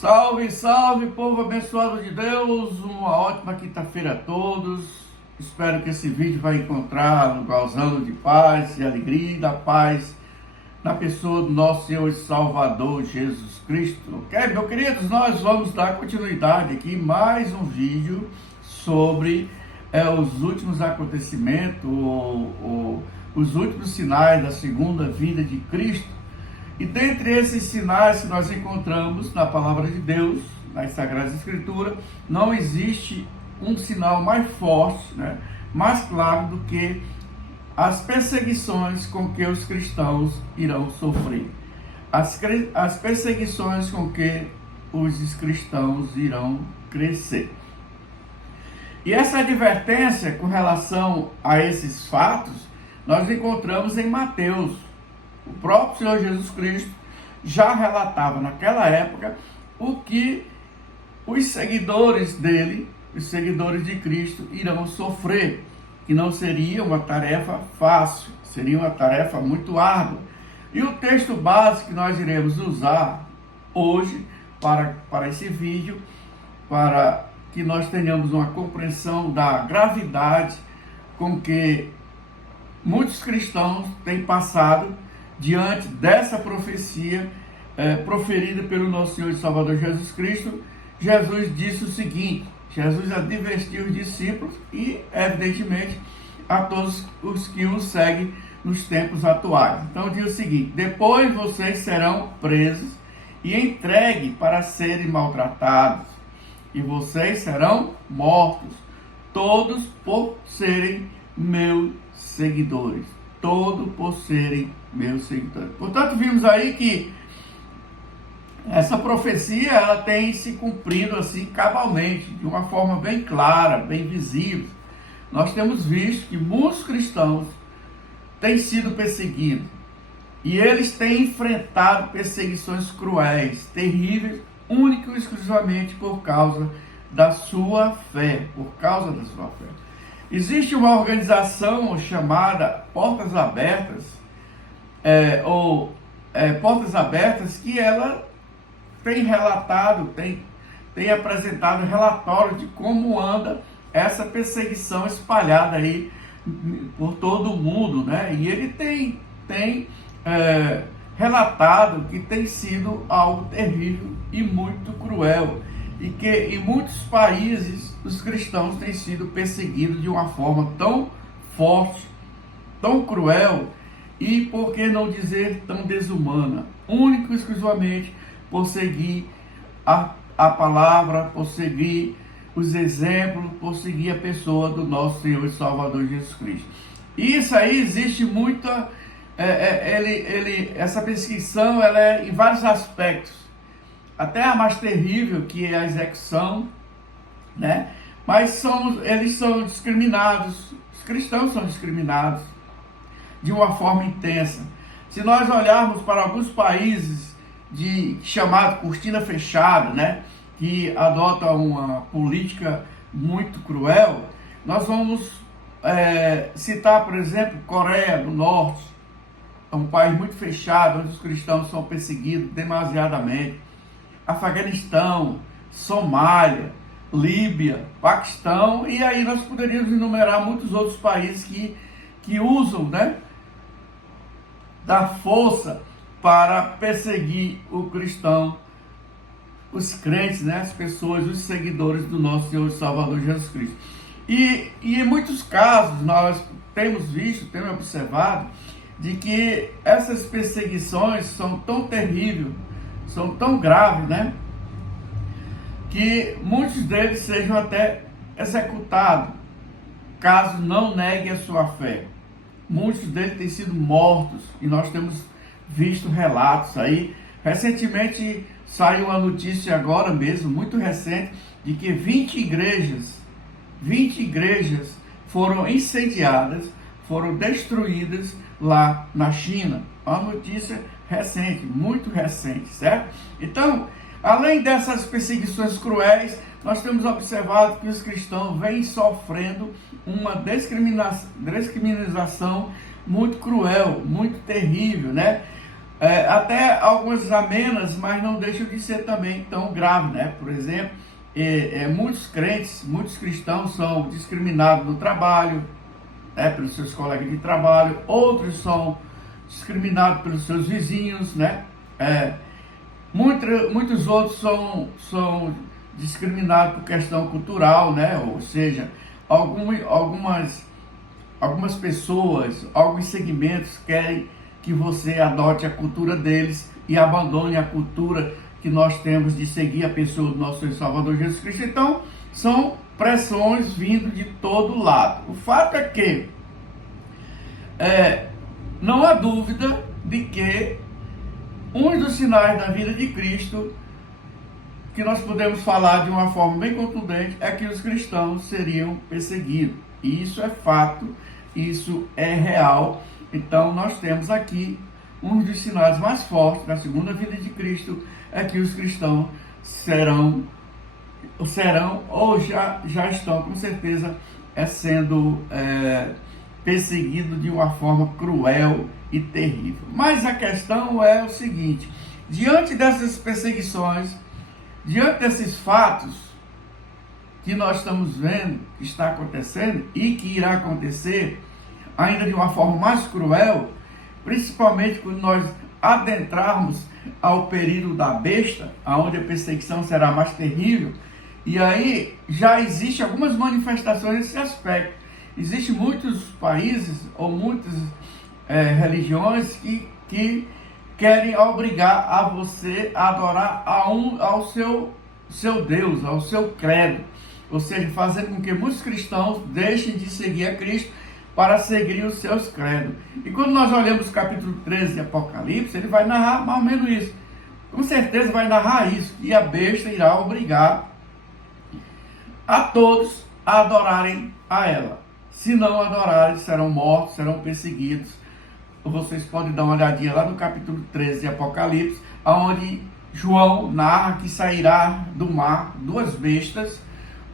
Salve, salve, povo abençoado de Deus, uma ótima quinta-feira a todos. Espero que esse vídeo vai encontrar um causando de paz e alegria e da paz na pessoa do nosso Senhor e Salvador Jesus Cristo. Ok, meus queridos, nós vamos dar continuidade aqui, mais um vídeo sobre os últimos acontecimentos, os últimos sinais da segunda vinda de Cristo. E dentre esses sinais que nós encontramos na Palavra de Deus, nas Sagradas Escrituras, não existe um sinal mais forte, mais claro do que as perseguições com que os cristãos irão sofrer. As perseguições com que os cristãos irão crescer. E essa advertência com relação a esses fatos, nós encontramos em Mateus. O próprio Senhor Jesus Cristo já relatava naquela época o que os seguidores dele, os seguidores de Cristo, irão sofrer, que não seria uma tarefa fácil, seria uma tarefa muito árdua. E o texto básico que nós iremos usar hoje para esse vídeo, para que nós tenhamos uma compreensão da gravidade com que muitos cristãos têm passado diante dessa profecia proferida pelo nosso Senhor e Salvador Jesus Cristo. Jesus disse o seguinte: Jesus advertiu os discípulos e, evidentemente, a todos os que o seguem nos tempos atuais. Então diz o seguinte: depois vocês serão presos e entregues para serem maltratados, e vocês serão mortos, todos por serem meus seguidores. Todo por serem meus seguidores. Portanto, vimos aí que essa profecia ela tem se cumprido assim cabalmente, de uma forma bem clara, bem visível. Nós temos visto que muitos cristãos têm sido perseguidos e eles têm enfrentado perseguições cruéis, terríveis, única e exclusivamente por causa da sua fé, por causa da sua fé. Existe uma organização chamada Portas Abertas, Portas Abertas, que ela tem relatado, tem apresentado relatório de como anda essa perseguição espalhada aí por todo o mundo, E ele tem relatado que tem sido algo terrível e muito cruel, e que em muitos países os cristãos têm sido perseguidos de uma forma tão forte, tão cruel e, por que não dizer, tão desumana, único e exclusivamente por seguir a palavra, por seguir os exemplos, por seguir a pessoa do nosso Senhor e Salvador Jesus Cristo. E isso aí existe muita, essa perseguição ela é em vários aspectos, até a mais terrível, que é a execução, Mas eles são discriminados, os cristãos são discriminados de uma forma intensa. Se nós olharmos para alguns países chamado cortina fechada, que adotam uma política muito cruel, nós vamos citar, por exemplo, Coreia do Norte, é um país muito fechado, onde os cristãos são perseguidos demasiadamente. Afeganistão, Somália, Líbia, Paquistão, e aí nós poderíamos enumerar muitos outros países que usam, da força para perseguir o cristão, os crentes, as pessoas, os seguidores do nosso Senhor e Salvador Jesus Cristo. E em muitos casos nós temos observado de que essas perseguições são tão terríveis, são tão graves, que muitos deles sejam até executados, caso não neguem a sua fé. Muitos deles têm sido mortos, e nós temos visto relatos aí. Recentemente saiu uma notícia agora mesmo, muito recente, de que 20 igrejas foram incendiadas, foram destruídas lá na China. Uma notícia recente, muito recente, certo? Então, além dessas perseguições cruéis, nós temos observado que os cristãos vêm sofrendo uma discriminação muito cruel, muito terrível, até algumas amenas, mas não deixam de ser também tão graves, né? Por exemplo, muitos crentes, muitos cristãos são discriminados no trabalho, né, pelos seus colegas de trabalho, outros são discriminados pelos seus vizinhos, né? Muitos outros são discriminados por questão cultural, né? Ou seja, algumas pessoas, alguns segmentos querem que você adote a cultura deles e abandone a cultura que nós temos de seguir a pessoa do nosso Senhor e Salvador Jesus Cristo. Então, são pressões vindo de todo lado. O fato é que não há dúvida de que um dos sinais da vida de Cristo, que nós podemos falar de uma forma bem contundente, é que os cristãos seriam perseguidos. E isso é fato, isso é real. Então nós temos aqui um dos sinais mais fortes da segunda vinda de Cristo, é que os cristãos serão ou já estão com certeza sendo perseguidos de uma forma cruel e terrível. Mas a questão é o seguinte: diante dessas perseguições, diante desses fatos que nós estamos vendo que está acontecendo e que irá acontecer ainda de uma forma mais cruel, principalmente quando nós adentrarmos ao período da besta, onde a perseguição será mais terrível, e aí já existem algumas manifestações nesse aspecto. Existem muitos países ou muitas religiões que querem obrigar a você a adorar ao seu Deus, ao seu credo, ou seja, fazendo com que muitos cristãos deixem de seguir a Cristo para seguir os seus credos. E quando nós olhamos o capítulo 13 de Apocalipse, ele vai narrar mais ou menos isso. Com certeza vai narrar isso, e a besta irá obrigar a todos a adorarem a ela. Se não adorarem, serão mortos, serão perseguidos. Vocês podem dar uma olhadinha lá no capítulo 13 de Apocalipse, onde João narra que sairá do mar duas bestas,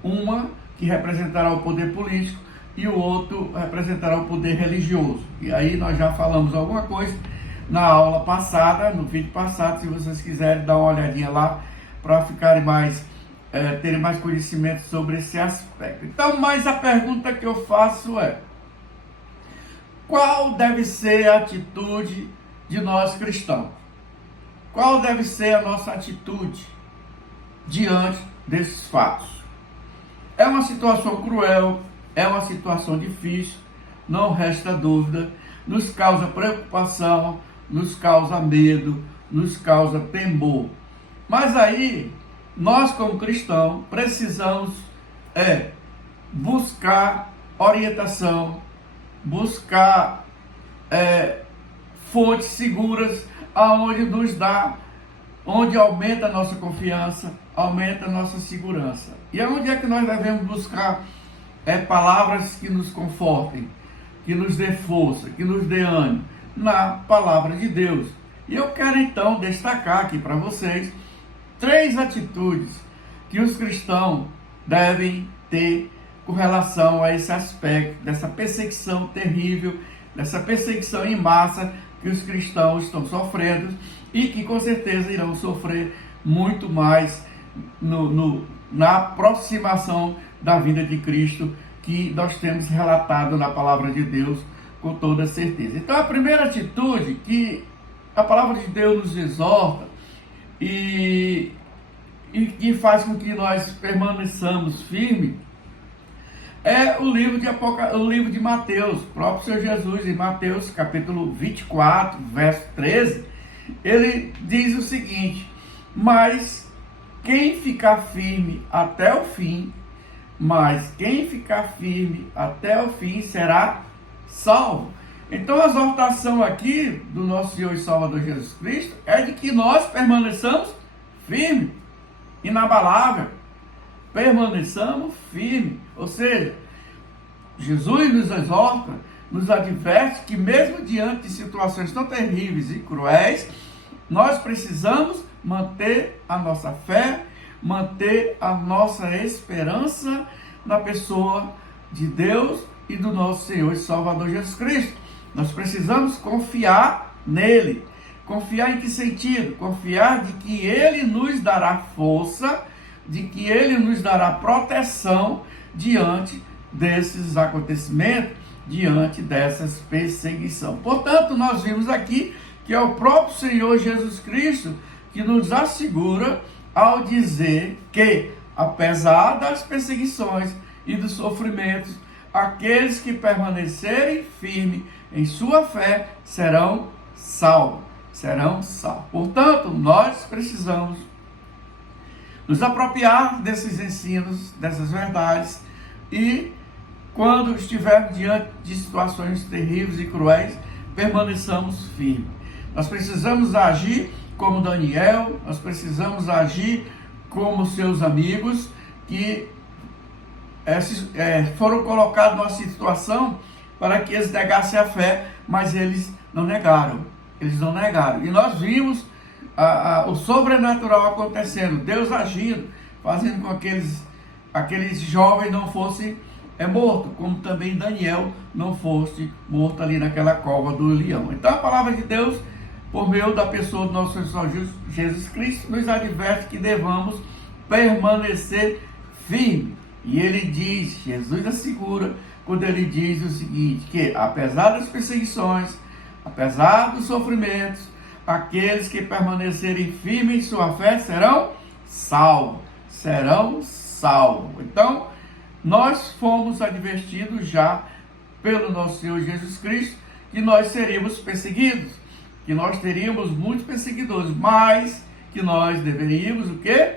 uma que representará o poder político e o outro representará o poder religioso. E aí nós já falamos alguma coisa na aula passada, no vídeo passado, se vocês quiserem dar uma olhadinha lá para ficarem terem mais conhecimento sobre esse aspecto. Então, mas a pergunta que eu faço é: qual deve ser a atitude de nós cristãos? Qual deve ser a nossa atitude diante desses fatos? É uma situação cruel, é uma situação difícil, não resta dúvida, nos causa preocupação, nos causa medo, nos causa temor. Mas aí, nós como cristãos precisamos buscar orientação, buscar fontes seguras, onde aumenta a nossa confiança, aumenta a nossa segurança. E aonde é que nós devemos buscar palavras que nos confortem, que nos dê força, que nos dê ânimo? Na palavra de Deus. E eu quero então destacar aqui para vocês 3 atitudes que os cristãos devem ter com relação a esse aspecto, dessa perseguição terrível, dessa perseguição em massa que os cristãos estão sofrendo e que com certeza irão sofrer muito mais na aproximação da vinda de Cristo, que nós temos relatado na palavra de Deus com toda certeza. Então, a primeira atitude que a palavra de Deus nos exorta e que faz com que nós permaneçamos firmes é o livro de Mateus. O próprio Senhor Jesus, em Mateus capítulo 24, verso 13, ele diz o seguinte: mas quem ficar firme até o fim, será salvo. Então a exortação aqui do nosso Senhor e Salvador Jesus Cristo é de que nós permaneçamos firmes, inabalável, permaneçamos firmes. Ou seja, Jesus nos exorta, nos adverte que mesmo diante de situações tão terríveis e cruéis, nós precisamos manter a nossa fé, manter a nossa esperança na pessoa de Deus e do nosso Senhor e Salvador Jesus Cristo. Nós precisamos confiar nele, Confiar em que sentido? Confiar de que Ele nos dará força, de que Ele nos dará proteção diante desses acontecimentos, diante dessas perseguições. Portanto, nós vimos aqui que é o próprio Senhor Jesus Cristo que nos assegura ao dizer que, apesar das perseguições e dos sofrimentos, aqueles que permanecerem firmes em sua fé serão salvos. Serão salvos. Portanto, nós precisamos nos apropriar desses ensinos, dessas verdades, e quando estivermos diante de situações terríveis e cruéis, permaneçamos firmes. Nós precisamos agir como Daniel, nós precisamos agir como seus amigos, que foram colocados numa situação para que eles negassem a fé, mas eles não negaram. Eles não negaram. E nós vimos o sobrenatural acontecendo, Deus agindo, fazendo com que aqueles jovens não fossem mortos, como também Daniel não fosse morto ali naquela cova do leão. Então a palavra de Deus, por meio da pessoa do nosso Senhor Jesus Cristo, nos adverte que devamos permanecer firmes. E ele diz, Jesus assegura, quando ele diz o seguinte, que apesar das perseguições, apesar dos sofrimentos, aqueles que permanecerem firmes em sua fé serão salvos. Serão salvos. Então, nós fomos advertidos já pelo nosso Senhor Jesus Cristo que nós seríamos perseguidos, que nós teríamos muitos perseguidores, mas que nós deveríamos o quê?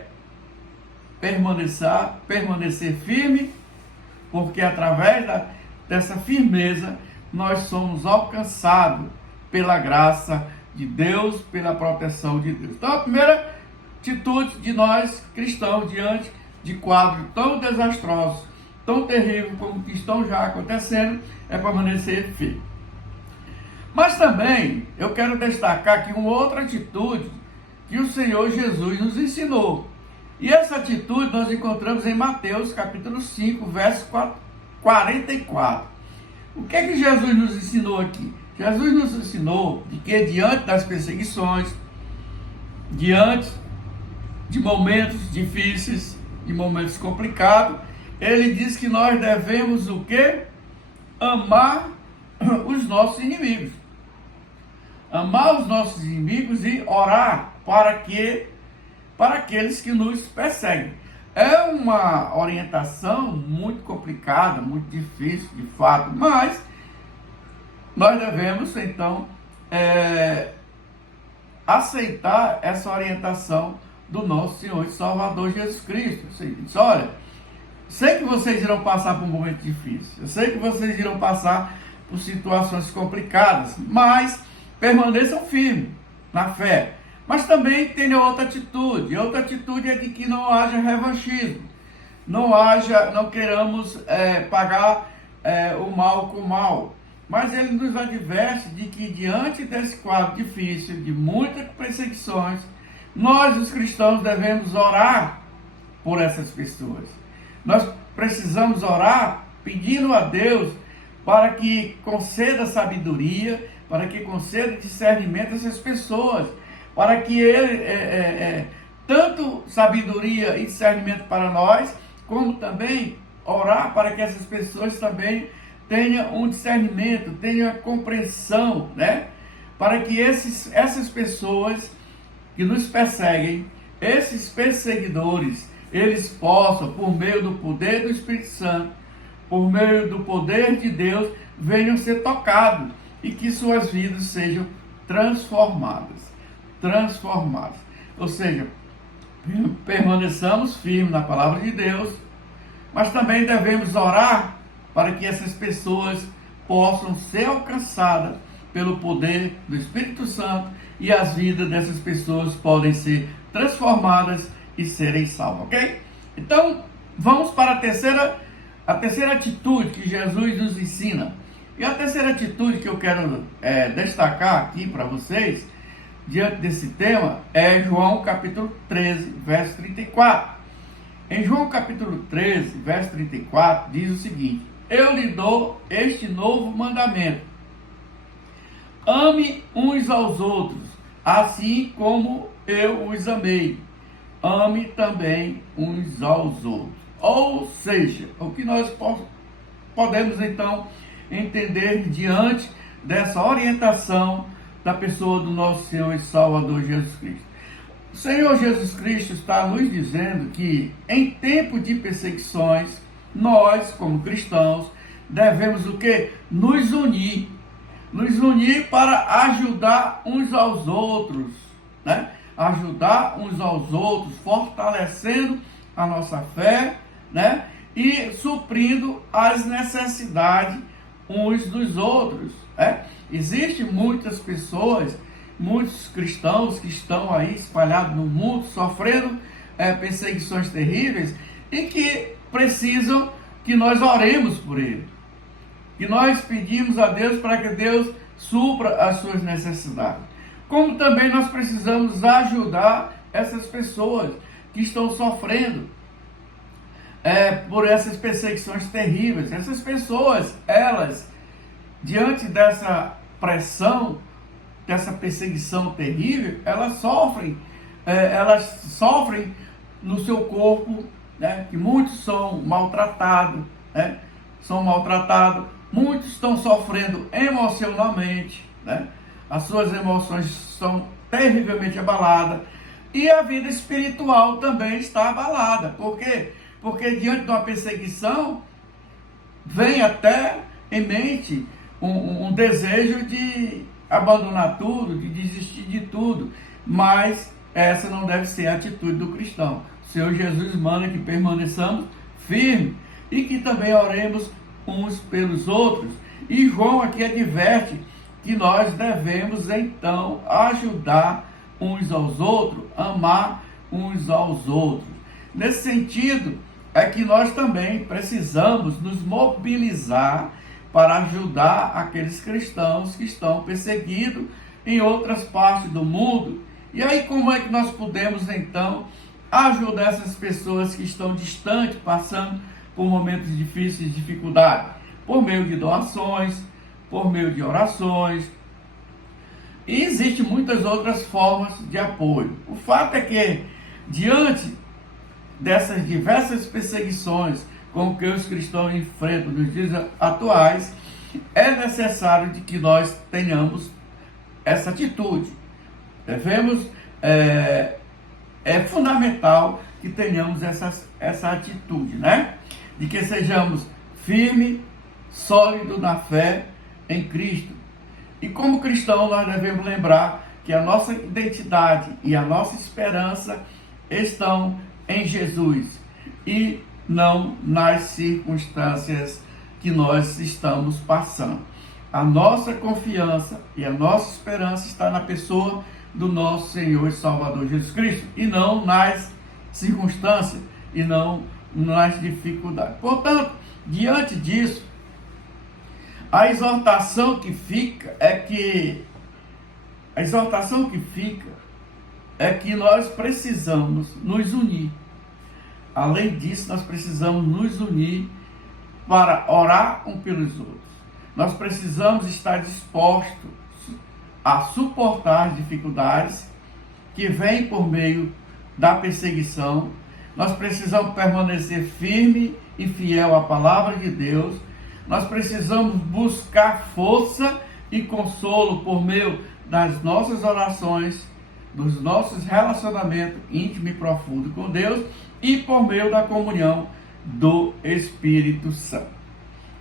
Permanecer firme, porque através dessa firmeza nós somos alcançados pela graça de Deus, pela proteção de Deus. Então a primeira atitude de nós cristãos diante de quadros tão desastrosos, tão terríveis como que estão já acontecendo, é permanecer firme. Mas também eu quero destacar aqui uma outra atitude que o Senhor Jesus nos ensinou. E essa atitude nós encontramos em Mateus capítulo 5, verso 44. O que é que Jesus nos ensinou aqui? Jesus nos ensinou de que diante das perseguições, diante de momentos difíceis, de momentos complicados, ele diz que nós devemos o quê? Amar os nossos inimigos. Amar os nossos inimigos e orar para aqueles que nos perseguem. É uma orientação muito complicada, muito difícil de fato, mas nós devemos então aceitar essa orientação do nosso Senhor e Salvador Jesus Cristo. Ele diz, olha, sei que vocês irão passar por um momento difícil, eu sei que vocês irão passar por situações complicadas, mas permaneçam firmes na fé. Mas também tem outra atitude, e outra atitude é de que não haja revanchismo, não queiramos pagar o mal com o mal. Mas ele nos adverte de que diante desse quadro difícil, de muitas perseguições, nós os cristãos devemos orar por essas pessoas. Nós precisamos orar pedindo a Deus para que conceda sabedoria, para que conceda discernimento a essas pessoas, para que Ele, tanto sabedoria e discernimento para nós, como também orar para que essas pessoas também tenham um discernimento, tenham compreensão, né? Para que essas pessoas que nos perseguem, esses perseguidores, eles possam, por meio do poder do Espírito Santo, por meio do poder de Deus, venham ser tocados e que suas vidas sejam transformadas. Ou seja, permaneçamos firmes na palavra de Deus, mas também devemos orar para que essas pessoas possam ser alcançadas pelo poder do Espírito Santo e as vidas dessas pessoas podem ser transformadas e serem salvas, ok? Então, vamos para a terceira atitude que Jesus nos ensina. E a terceira atitude que eu quero destacar aqui para vocês, diante desse tema, é João capítulo 13, verso 34. Em João capítulo 13, verso 34, diz o seguinte: eu lhe dou este novo mandamento: ame uns aos outros, assim como eu os amei. Ame também uns aos outros. Ou seja, o que nós podemos então entender diante dessa orientação da pessoa do nosso Senhor e Salvador Jesus Cristo. O Senhor Jesus Cristo está nos dizendo que em tempo de perseguições, nós, como cristãos, devemos o quê? Nos unir para ajudar uns aos outros, né? Ajudar uns aos outros, fortalecendo a nossa fé, né? E suprindo as necessidades uns dos outros, né? Existem muitas pessoas, muitos cristãos que estão aí espalhados no mundo, sofrendo perseguições terríveis e que precisam que nós oremos por eles. Que nós pedimos a Deus para que Deus supra as suas necessidades. Como também nós precisamos ajudar essas pessoas que estão sofrendo por essas perseguições terríveis. Essas pessoas, elas, diante dessa pressão, dessa perseguição terrível, elas sofrem no seu corpo, né? Que muitos são maltratados, né? Muitos estão sofrendo emocionalmente, né? As suas emoções são terrivelmente abaladas e a vida espiritual também está abalada. Por quê? Porque diante de uma perseguição vem até em mente um desejo de abandonar tudo, de desistir de tudo, mas essa não deve ser a atitude do cristão. O Senhor Jesus manda que permaneçamos firmes e que também oremos uns pelos outros. E João aqui adverte que nós devemos então ajudar uns aos outros, amar uns aos outros. Nesse sentido, é que nós também precisamos nos mobilizar para ajudar aqueles cristãos que estão perseguidos em outras partes do mundo. E aí como é que nós podemos então ajudar essas pessoas que estão distantes, passando por momentos difíceis, dificuldades? Por meio de doações, por meio de orações. E existem muitas outras formas de apoio. O fato é que, diante dessas diversas perseguições com que os cristãos enfrentam nos dias atuais, é necessário de que nós tenhamos essa atitude. É fundamental que tenhamos essa atitude, né? De que sejamos firmes, sólidos na fé em Cristo. E como cristão, nós devemos lembrar que a nossa identidade e a nossa esperança estão em Jesus e não nas circunstâncias que nós estamos passando. A nossa confiança e a nossa esperança está na pessoa do nosso Senhor e Salvador Jesus Cristo e não nas circunstâncias e não nas dificuldades. Portanto, diante disso, a exortação que fica é que nós precisamos nos unir. Além disso, nós precisamos nos unir para orar um pelos outros. Nós precisamos estar dispostos a suportar as dificuldades que vêm por meio da perseguição. Nós precisamos permanecer firme e fiel à palavra de Deus. Nós precisamos buscar força e consolo por meio das nossas orações, dos nossos relacionamentos íntimos e profundos com Deus e por meio da comunhão do Espírito Santo.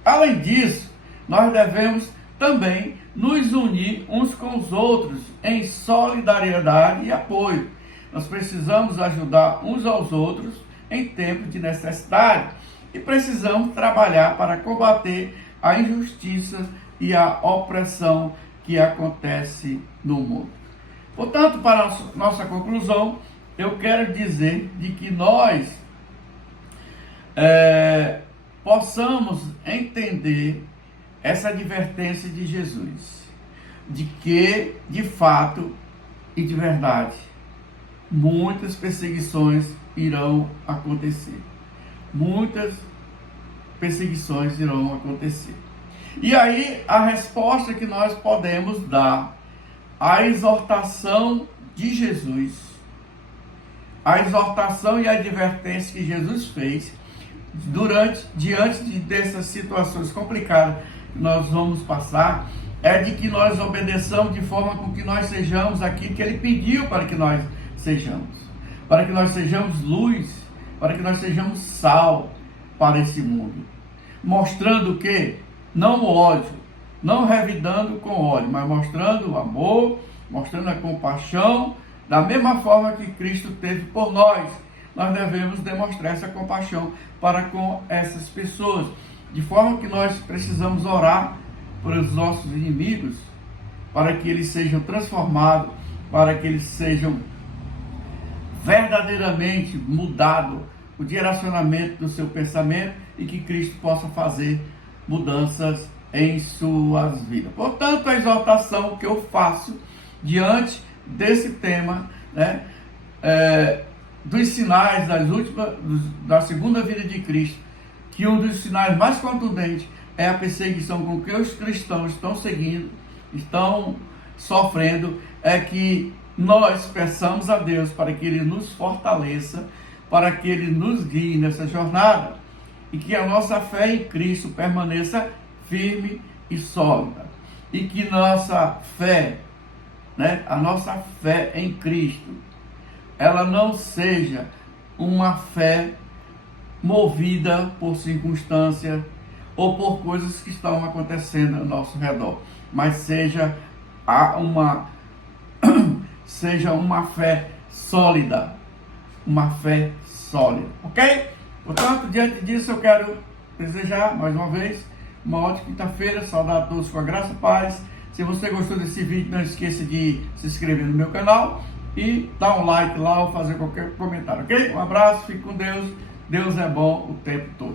Além disso, nós devemos também nos unir uns com os outros em solidariedade e apoio. Nós precisamos ajudar uns aos outros em tempos de necessidade e precisamos trabalhar para combater a injustiça e a opressão que acontece no mundo. Portanto, para a nossa conclusão, eu quero dizer de que nós possamos entender essa advertência de Jesus, de que, de fato e de verdade, muitas perseguições irão acontecer. Muitas perseguições irão acontecer. E aí, a resposta que nós podemos dar a exortação de Jesus, a exortação e a advertência que Jesus fez diante dessas situações complicadas que nós vamos passar, é de que nós obedeçamos de forma com que nós sejamos aquilo que Ele pediu para que nós sejamos. Para que nós sejamos luz, para que nós sejamos sal para esse mundo. Mostrando o quê? Não o ódio, não revidando com ódio, mas mostrando o amor, mostrando a compaixão, da mesma forma que Cristo teve por nós. Nós devemos demonstrar essa compaixão para com essas pessoas. De forma que nós precisamos orar pelos nossos inimigos, para que eles sejam transformados, para que eles sejam verdadeiramente mudados, o direcionamento do seu pensamento, e que Cristo possa fazer mudanças em suas vidas. Portanto, a exortação que eu faço diante desse tema, né, dos sinais da segunda vida de Cristo, que um dos sinais mais contundentes é a perseguição com que os cristãos estão seguindo, estão sofrendo, é que nós peçamos a Deus para que Ele nos fortaleça, para que Ele nos guie nessa jornada, e que a nossa fé em Cristo permaneça firme e sólida, e que nossa fé, a nossa fé em Cristo, ela não seja uma fé movida por circunstâncias ou por coisas que estão acontecendo ao nosso redor, mas seja uma fé sólida, ok? Portanto, diante disso, eu quero desejar mais uma vez uma ótima quinta-feira, saudar a todos com a graça e paz. Se você gostou desse vídeo, não esqueça de se inscrever no meu canal e dar um like lá ou fazer qualquer comentário, ok? Um abraço, fique com Deus. Deus é bom o tempo todo.